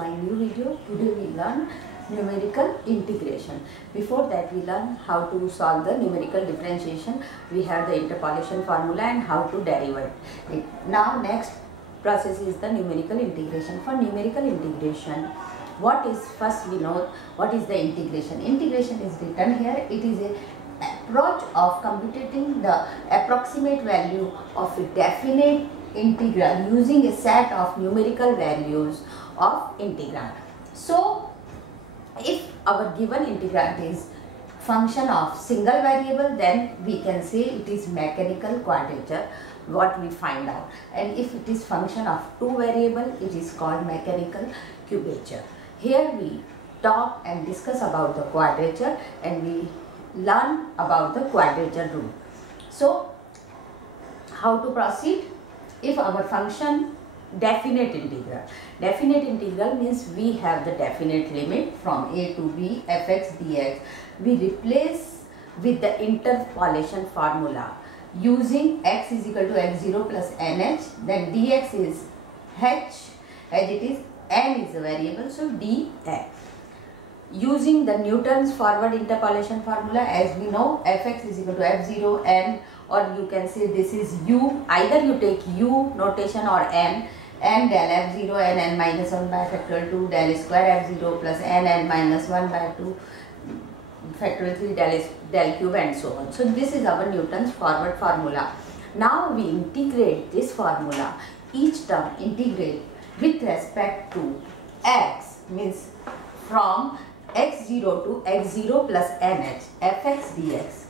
my new video. Today we learn numerical integration. Before that we learn how to solve the numerical differentiation. We have the interpolation formula and how to derive it. Now next process is the numerical integration. For numerical integration, what is first we know what is the integration. Integration is written here. It is a approach of computing the approximate value of a definite integral using a set of numerical values of integrand. So if our given integrand is function of single variable, then we can say it is mechanical quadrature, what we find out, and if it is function of two variable, it is called mechanical cubature. Here we talk and discuss about the quadrature and we learn about the quadrature rule. So how to proceed? If our function definite integral means we have the definite limit from a to b fx dx, we replace with the interpolation formula using x is equal to x0 plus nh, then dx is h as it is n is a variable, so dx. Using the Newton's forward interpolation formula, as we know fx is equal to f0 n, or you can say this is u, either you take u notation or n del f0 n minus 1 by factorial 2 del square f0 plus n minus 1 by 2 factorial 3 del cube and so on. So this is our Newton's forward formula. Now we integrate this formula, each term integrate with respect to x, means from x0 to x0 plus nh fx dx.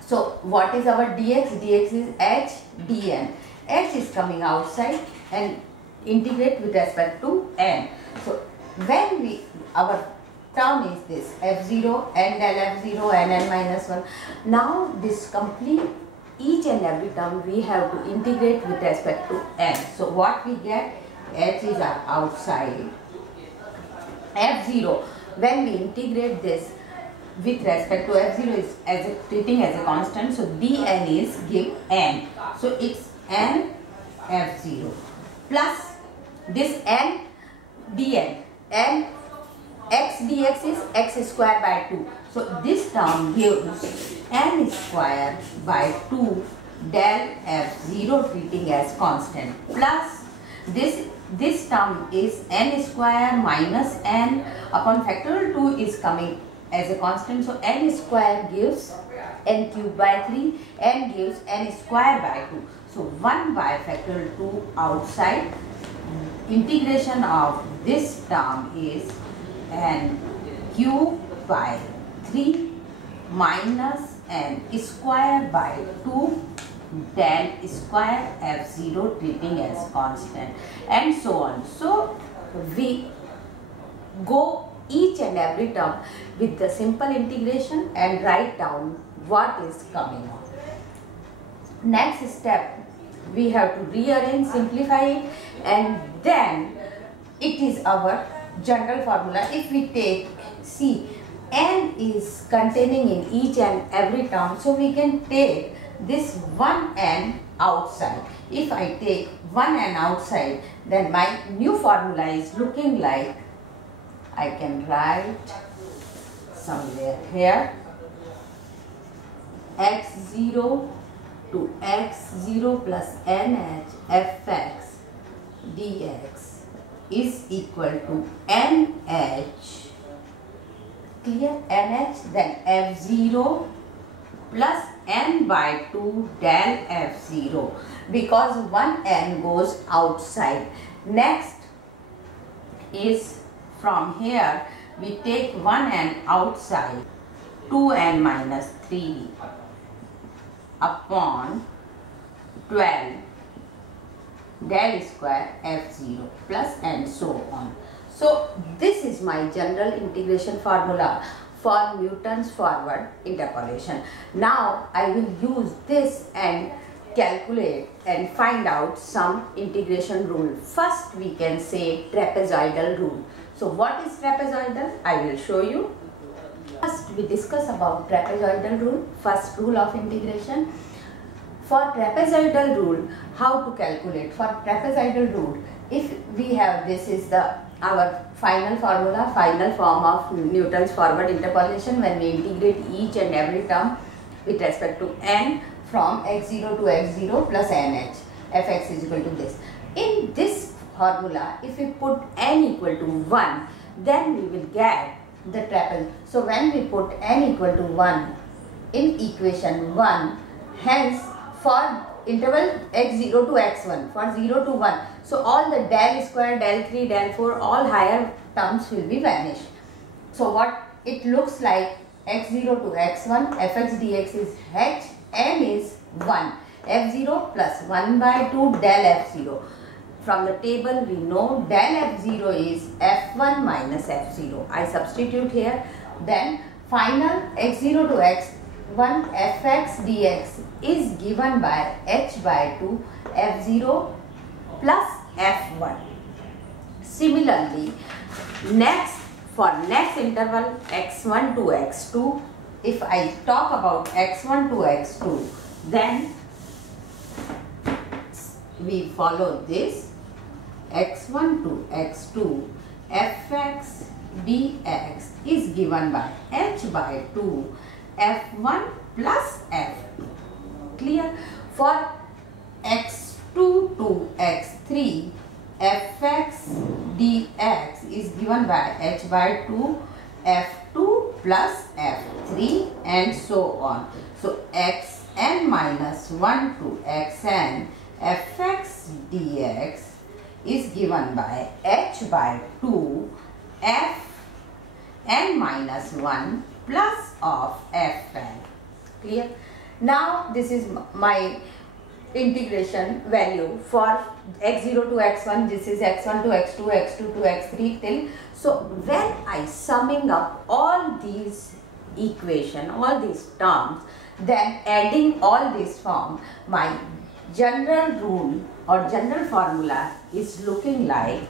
So what is our dx? Dx is h dn. H is coming outside and integrate with respect to n. So when our term is this f0 n del f0 n minus 1. Now this complete each and every term we have to integrate with respect to n. So what we get? H is outside. f0, when we integrate this with respect to f0 is treating as a constant, so dn is give n, so it's n f0 plus this n dn, and x dx is x square by 2, so this term gives n square by 2 del f0 treating as constant, plus this term is n square minus n upon factorial 2 is coming as a constant, so n square gives n cube by 3, n gives n square by 2, so 1 by factorial 2 outside. Integration of this term is n cube by 3 minus n square by 2 del square f0 treating as constant, and so on. So we go each and every term with the simple integration and write down what is coming on. Next step, we have to rearrange, simplify it, and then it is our general formula. If we take, see, n is containing in each and every term, so we can take this 1n outside. If I take 1n outside, then my new formula is looking like, I can write somewhere here, x0 to x0 plus nh fx dx is equal to nh, clear, nh, then f0 plus n by 2 del f0, because 1n goes outside. Next is from here we take 1n outside, 2n minus 3 upon 12 del square f0 plus and so on. So this is my general integration formula for Newton's forward interpolation. Now I will use this and calculate and find out some integration rule. First we can say trapezoidal rule. So what is trapezoidal? I will show you. First we discuss about trapezoidal rule, first rule of integration. For trapezoidal rule, how to calculate? For trapezoidal rule, if we have, this is the our final formula, final form of Newton's forward interpolation when we integrate each and every term with respect to n from x0 to x0 plus nh, fx is equal to this. In this formula, if we put n equal to 1, then we will get the trapezoid. So when we put n equal to 1 in equation 1, hence for interval x0 to x1, for 0 to 1, so all the del square, del 3, del 4, all higher terms will be vanished. So what it looks like, x0 to x1, fx dx is h, n is 1, f0 plus 1 by 2 del f0. From the table we know del f0 is f1 minus f0. I substitute here. Then final x0 to x1 fx dx is given by h by 2 f0 plus f1. Similarly, for next interval x1 to x2, if I talk about x1 to x2, then we follow this. x1 to x2 fx dx is given by h by 2 f1 plus f2. Clear? For x2 to x3 fx dx is given by h by 2 f2 plus f3 and so on. So xn minus 1 to xn fx dx is given by h by 2 f n minus 1 plus of fn. Clear? Now this is my integration value for x0 to x1, this is x1 to x2, x2 to x3 till. So when I summing up all these equation, all these terms, then adding all this form, my general rule or general formula is looking like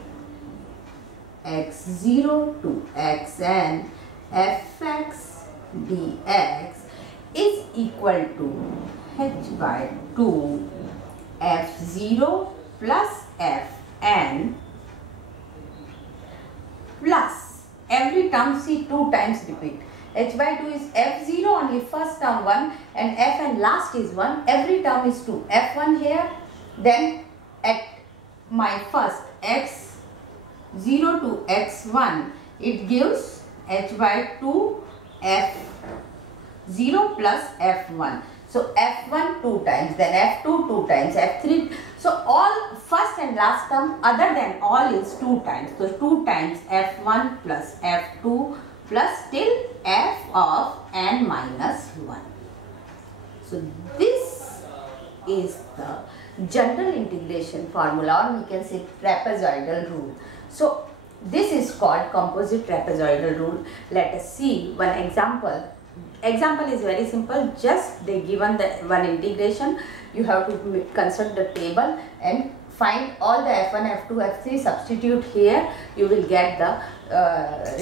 x0 to xn fx dx is equal to h by 2 f0 plus fn plus every term see 2 times repeat. H by 2 is f0 only first term 1 and fn last is 1. Every term is 2. f1 here, then at my first x0 to x1 it gives h by 2 f0 plus f1. So f1 2 times, then f2 2 times, f3. So all first and last term other than all is 2 times. So 2 times f1 plus f2 plus till f of n minus 1. So this is the general integration formula, or we can say trapezoidal rule. So this is called composite trapezoidal rule. Let us see one example. Example is very simple. Just they given the one integration. You have to consult the table and find all the f1, f2, f3. Substitute here. You will get the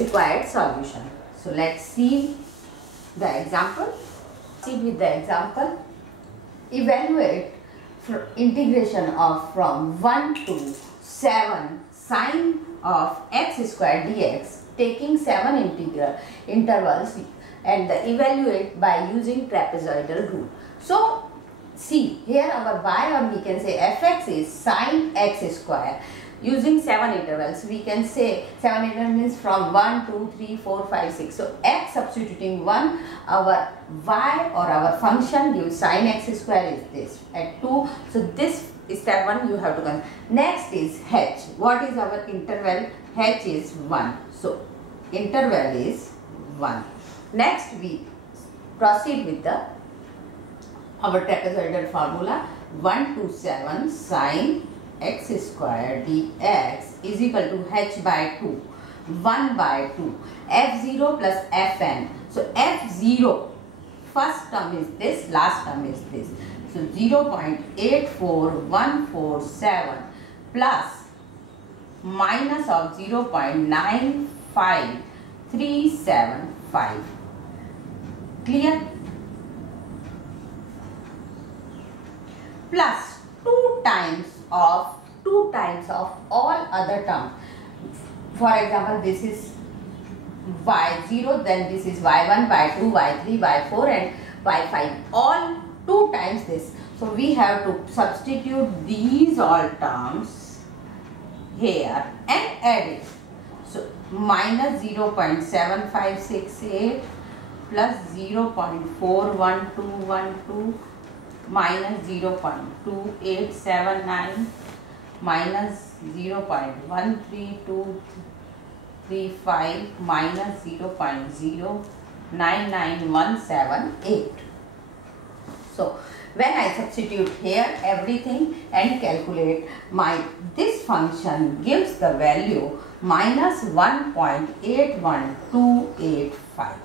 required solution. So let's see the example. See with the example. Evaluate integration of from 1 to 7 sine of x square dx, taking 7 intervals and evaluate by using trapezoidal rule. So see here our y, or we can say fx is sine x square. Using 7 intervals, we can say 7 intervals means from 1, 2, 3, 4, 5, 6. So x substituting 1, our y or our function gives sine x square is this at 2. So this is step 1 you have to consider. Next is h. What is our interval? H is 1. So interval is 1. Next we proceed with our trapezoidal formula. 1 to 7 sine x square dx is equal to h by 2, 1 by 2, f0 plus fn. So f0, first term is this, last term is this. So 0.84147 plus minus of 0.95375. Clear? Plus 2 times of all other terms. For example, this is y0, then this is y1, y2, y3, y4 and y5, all 2 times this. So we have to substitute these all terms here and add it. So minus 0.7568 plus 0.41212 minus 0.2879 minus 0.13235 minus 0.099178. So when I substitute here everything and calculate, this function gives the value minus 1.81285.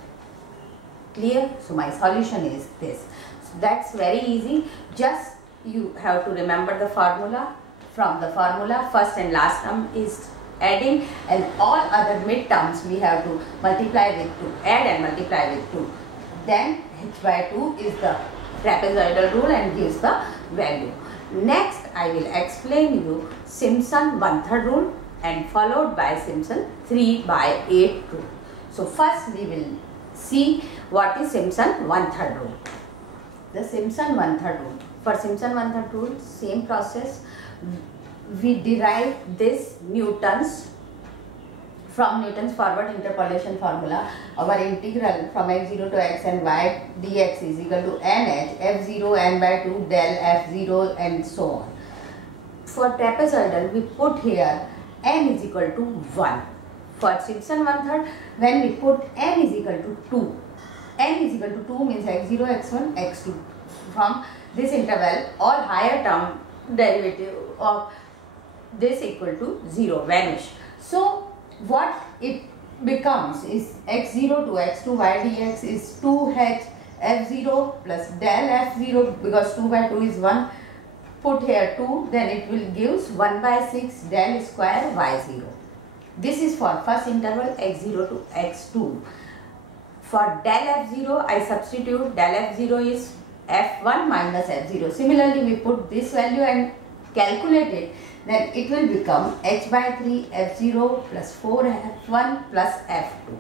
Clear? So my solution is this. So that's very easy. Just you have to remember the formula. From the formula, first and last term is adding, and all other midterms we have to multiply with 2, add and multiply with 2. Then h by 2 is the trapezoidal rule and gives the value. Next I will explain you Simpson 1/3 rule and followed by Simpson 3/8 rule. So first we will see what is Simpson 1/3 rule. The Simpson 1/3 rule. For Simpson 1/3 rule, same process. We derive this Newton's from Newton's forward interpolation formula. Our integral from x0 to x and y dx is equal to nh f0 n by 2 del f0 and so on. For trapezoidal, we put here n is equal to 1. For Simpson 1/3, when we put n is equal to 2, n is equal to 2 means x0, x1, x2. From this interval, all higher term derivative of this equal to 0 vanish. So what it becomes is x0 to x2 y dx is 2h f0 plus del f0, because 2 by 2 is 1. Put here 2, then it will gives 1 by 6 del square y0. This is for first interval x0 to x2. For del f0, I substitute del f0 is f1 minus f0. Similarly, we put this value and calculate it, then it will become h by 3 f0 plus 4 f1 plus f2.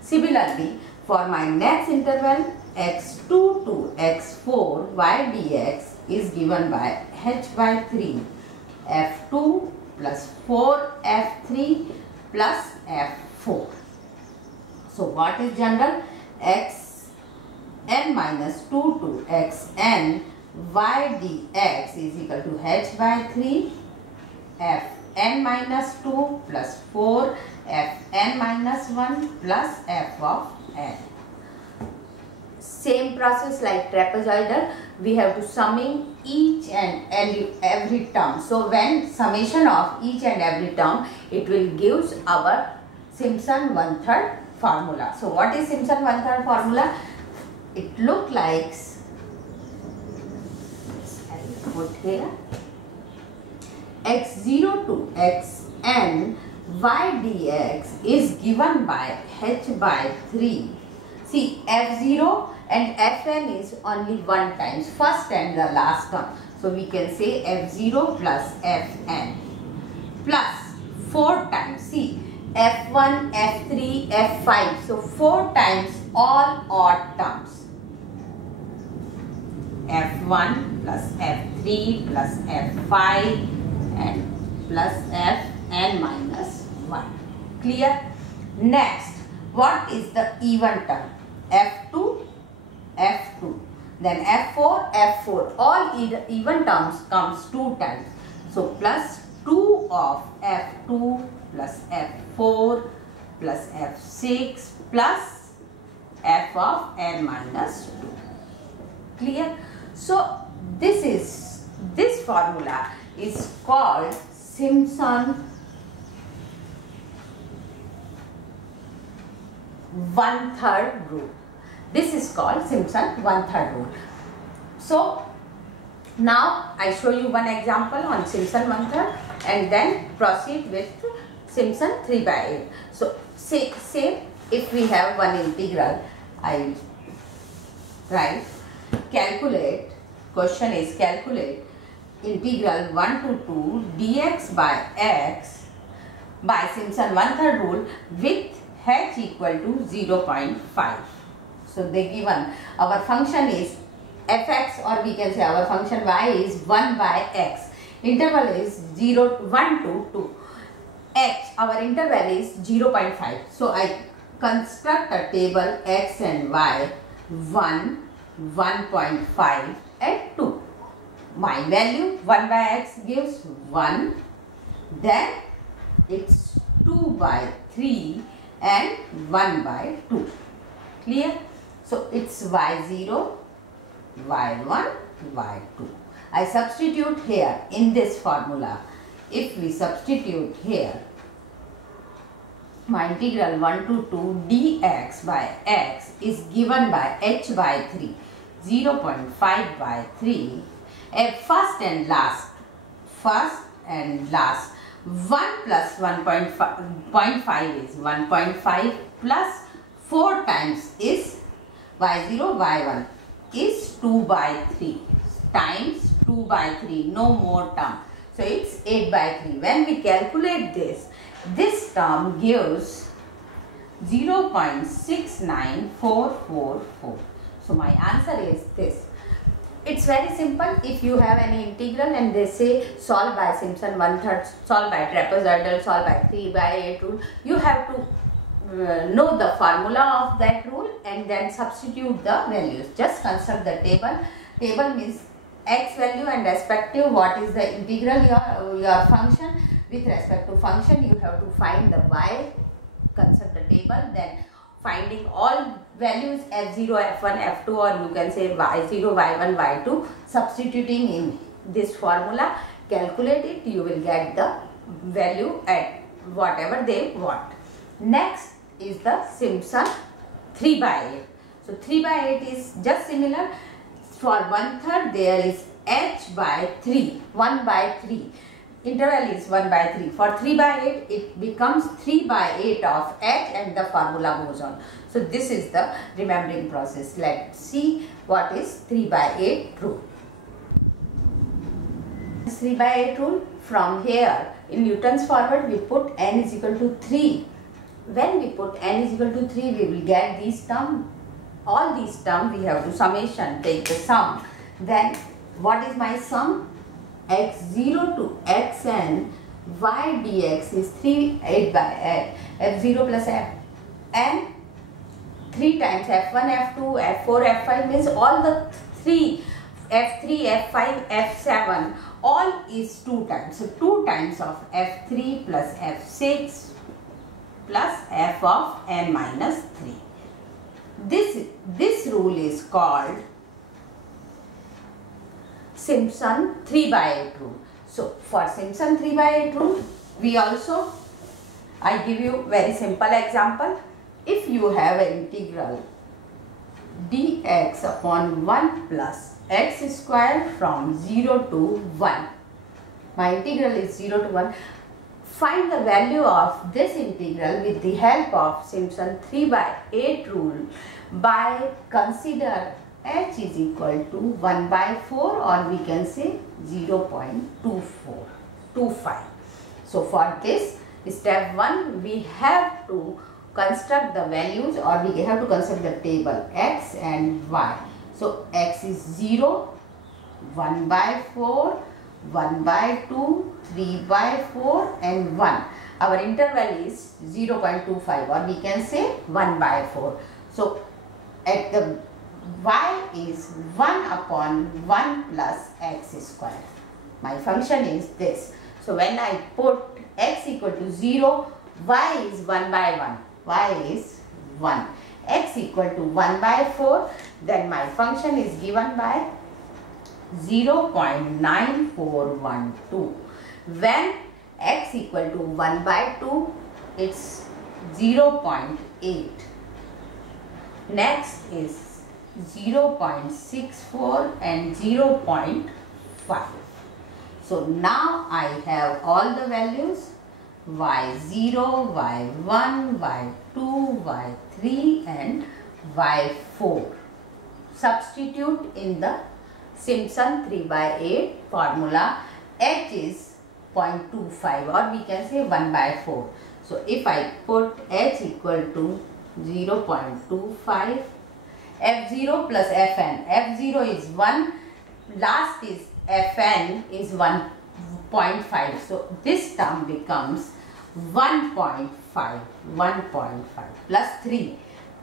Similarly, for my next interval x2 to x4 y dx is given by h by 3 f2 plus 4 f3 plus f4. So what is general? X n minus 2 to x n y dx is equal to h by 3 f n minus 2 plus 4 f n minus 1 plus f of n. Same process like trapezoidal, we have to summing each and every term. So when summation of each and every term, it will gives our Simpson 1/3 formula. So what is Simpson 1/3 formula? It look like, I'll put here, x0 to xn y dx is given by h by 3. See, f0 and fn is only one times, first and the last term. So we can say f0 plus fn plus 4 times. See, f1, f3, f5. So 4 times all odd terms. f1 plus f3 plus f5 and plus fn minus 1. Clear? Next, what is the even term? f2, f2. Then f4, f4. All even terms comes 2 times. So plus 2 of f2 plus f4 plus f6 plus f of n minus 2. Clear? So this formula is called Simpson 1/3 rule. This is called Simpson 1/3 rule. So now I show you one example on Simpson 1/3 and then proceed with Simpson 3/8. So say if we have one integral, I write calculate, question is calculate integral 1 to 2 dx by x by Simpson one-third rule with h equal to 0.5. So they given our function is fx, or we can say our function y is 1 by x. Interval is 1 to 2. H, our interval is 0.5. So I construct a table x and y 1, 1.5 and 2. My value 1 by x gives 1. Then it's 2 by 3 and 1 by 2. Clear? So it's y0, y1, y2. I substitute here in this formula. If we substitute here, my integral 1 to 2 dx by x is given by h by 3, 0.5 by 3, first and last, 1 plus 1.5 is 1.5 plus 4 times is y0, y1 is 2 by 3 times 2 by 3, no more term. So it's 8 by 3. When we calculate this term gives 0.69444. So my answer is this. It's very simple. If you have any integral and they say solve by Simpson one-third, solve by trapezoidal, solve by 3 by 8 rule, you have to know the formula of that rule and then substitute the values. Just construct the table. Table means x value and respective what is the integral your function. With respect to function, you have to find the y, construct the table, then finding all values f0, f1, f2, or you can say y0, y1, y2, substituting in this formula, calculate it, you will get the value at whatever they want. Next is the Simpson 3 by 8. So 3 by 8 is just similar. For 1/3 there is h by 3, 1 by 3. Interval is 1 by 3. For 3 by 8 it becomes 3 by 8 of h and the formula goes on. So this is the remembering process. Let's see what is 3 by 8 rule. 3 by 8 rule, from here in Newton's forward we put n is equal to 3. When we put n is equal to 3 we will get these terms. All these terms we have to summation, take the sum. Then what is my sum? x0 to xn y dx is 8 by f0 plus fn 3 times f1, f2, f4, f5 means all the 3, f3, f5, f7 all is 2 times. So 2 times of f3 plus f6 plus f of n minus 3. This rule is called Simpson 3 by 8 rule. So for Simpson 3 by 8 rule, I give you very simple example. If you have an integral dx upon 1 plus x square from 0 to 1. My integral is 0 to 1. Find the value of this integral with the help of Simpson 3 by 8 rule by consider h is equal to 1 by 4 or we can say 0.25. So for this step 1 we have to construct the values or we have to construct the table x and y. So x is 0, 1 by 4, 1 by 2, 3 by 4 and 1. Our interval is 0.25 or we can say 1 by 4. So at the y is 1 upon 1 plus x square. My function is this. So when I put x equal to 0, y is 1 by 1. Y is 1. X equal to 1 by 4. Then my function is given by 0.9412. When x equal to 1 by 2, it's 0.8. Next is 0.64 and 0.5. So now I have all the values y0, y1, y2, y3 and y4. Substitute in the Simpson 3 by 8 formula. H is 0.25, or we can say 1 by 4. So if I put h equal to 0.25, f0 plus fn, f0 is 1, last is fn is 1.5, so this term becomes 1.5 plus 3,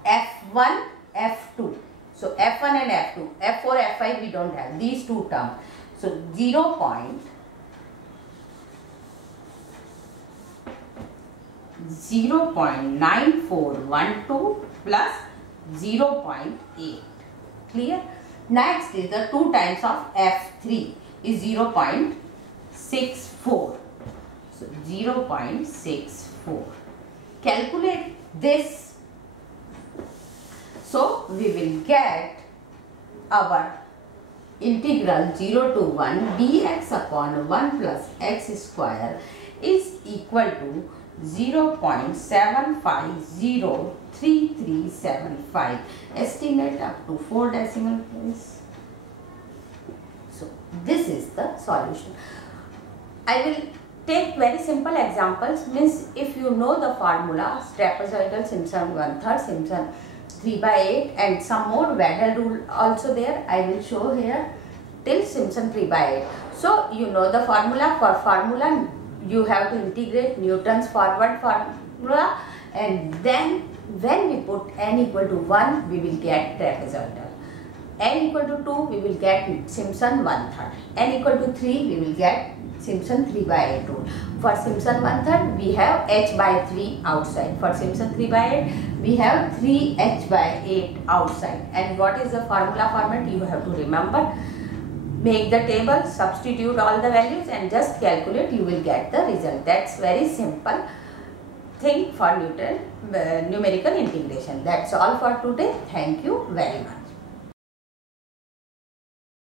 f1 f2, so f1 and f2, f4 f5 we don't have, these two terms, so 0.9412 plus 0.8. Clear? Next is the 2 times of f3 is 0.64. So 0.64. Calculate this. So we will get our integral 0 to 1 dx upon 1 plus x square is equal to 0.753375. Estimate up to 4 decimal place. So this is the solution. I will take very simple examples. Means if you know the formula, trapezoidal, Simpson 1/3, Simpson 3/8, and some more Wedel rule also there. I will show here till Simpson 3/8. So you know the formula. For formula you have to integrate Newton's forward formula, and then when we put n equal to 1 we will get trapezoidal, n equal to 2 we will get Simpson 1/3, n equal to 3 we will get Simpson 3/8 rule. For Simpson 1/3 we have h by 3 outside, for Simpson 3/8 we have 3h by 8 outside. And what is the formula format? You have to remember. Make the table, substitute all the values and just calculate, you will get the result. That's very simple thing for numerical integration. That's all for today. Thank you very much.